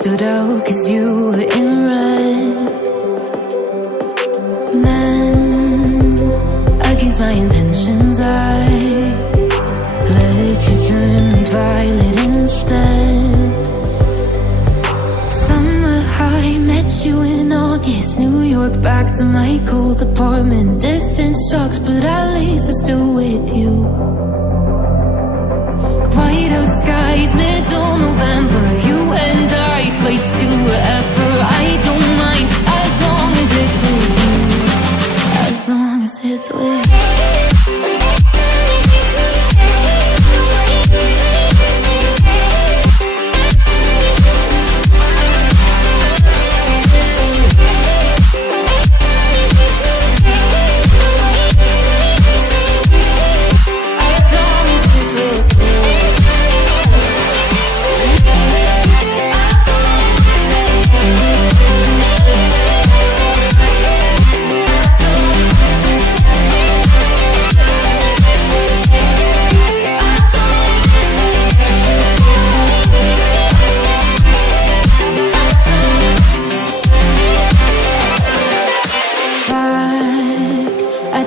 stood out 'cause you were in red. Then, against my intentions, I let you turn me violet instead. Summer high, met you in August. New York, back to my cold apartment. Distance sucks, but at least I'm still with you. White out skies, middle November. You and I, flights to wherever. I don't mind, as long as it's with you. As long as it's with you.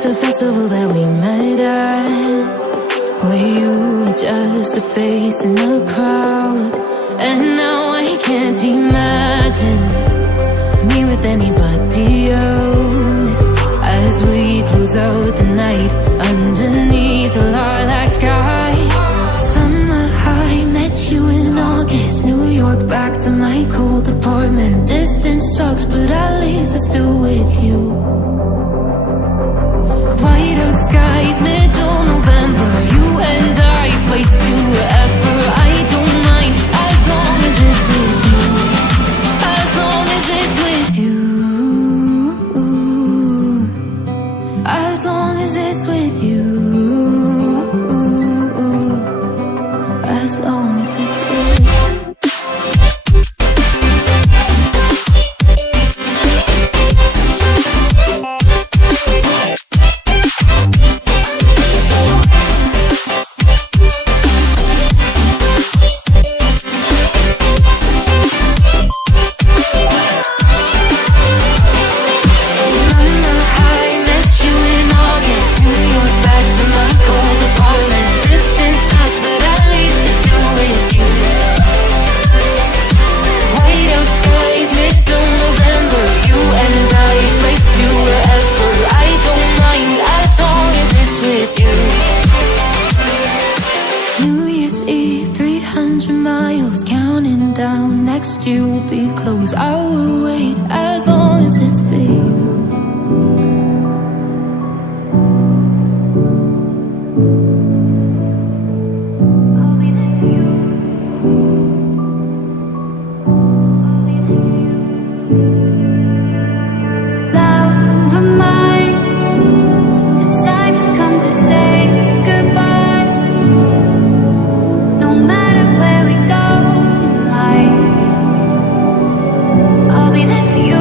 The festival that we met at, where you were just a face in a crowd. And now I can't imagine me with anybody else, as we close out the night underneath the lilac sky. Summer high, met you in August. New York, back to my cold apartment. Distance sucks, but at least I'm still with you. White out skies, middle November. You and I, flights to wherever. I don't mind, as long as it's with you. As long as it's with you. As long as it's with you. As long as it's with you. Next year will be close. I will wait as long as it's for you. I'll be there for you. I'll be there for you. Love of mine, the time has come to say goodbye. No matter where we go, I'll be there for you.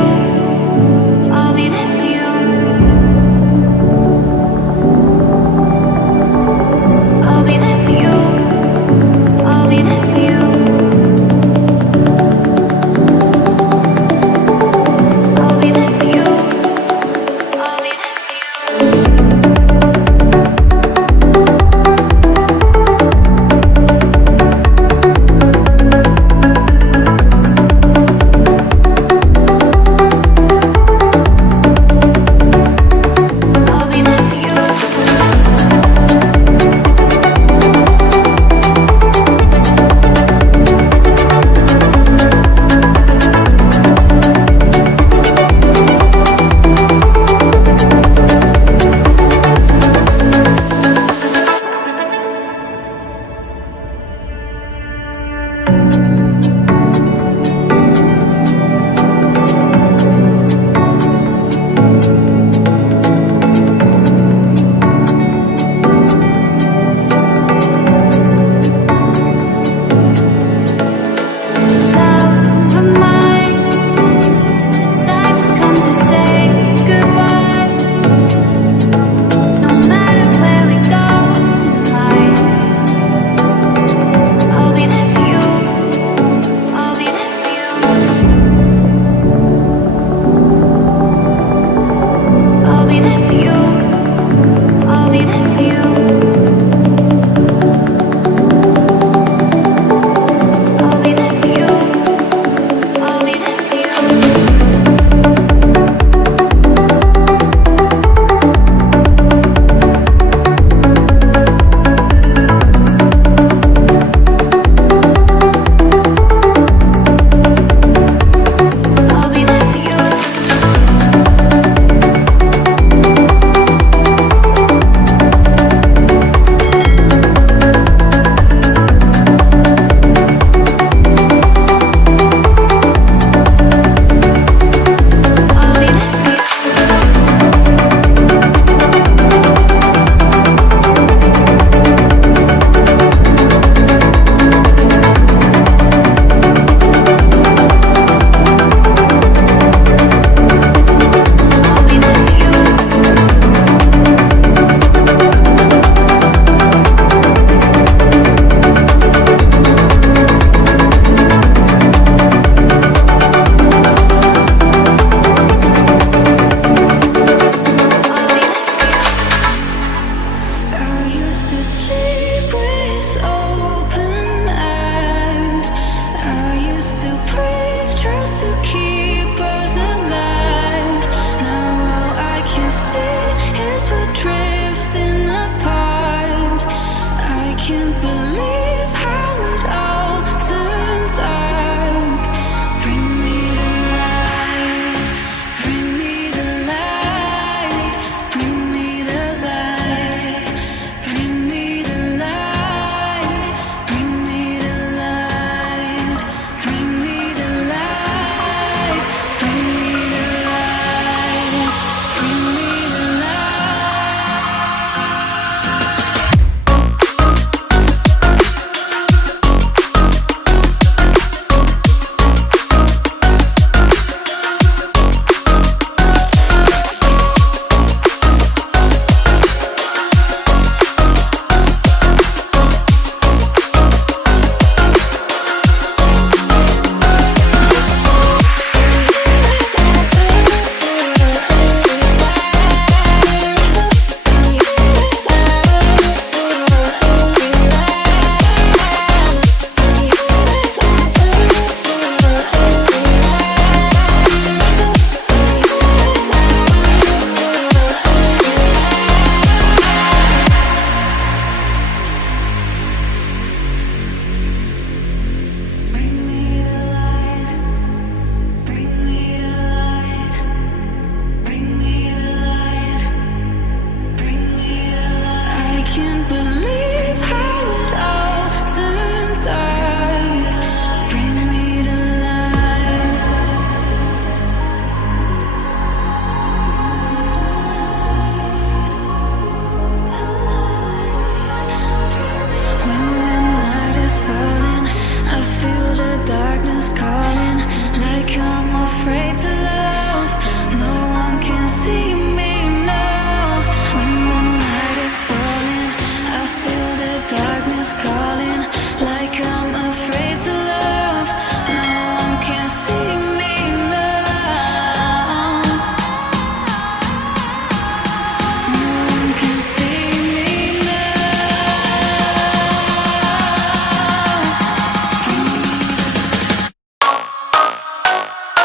can't believe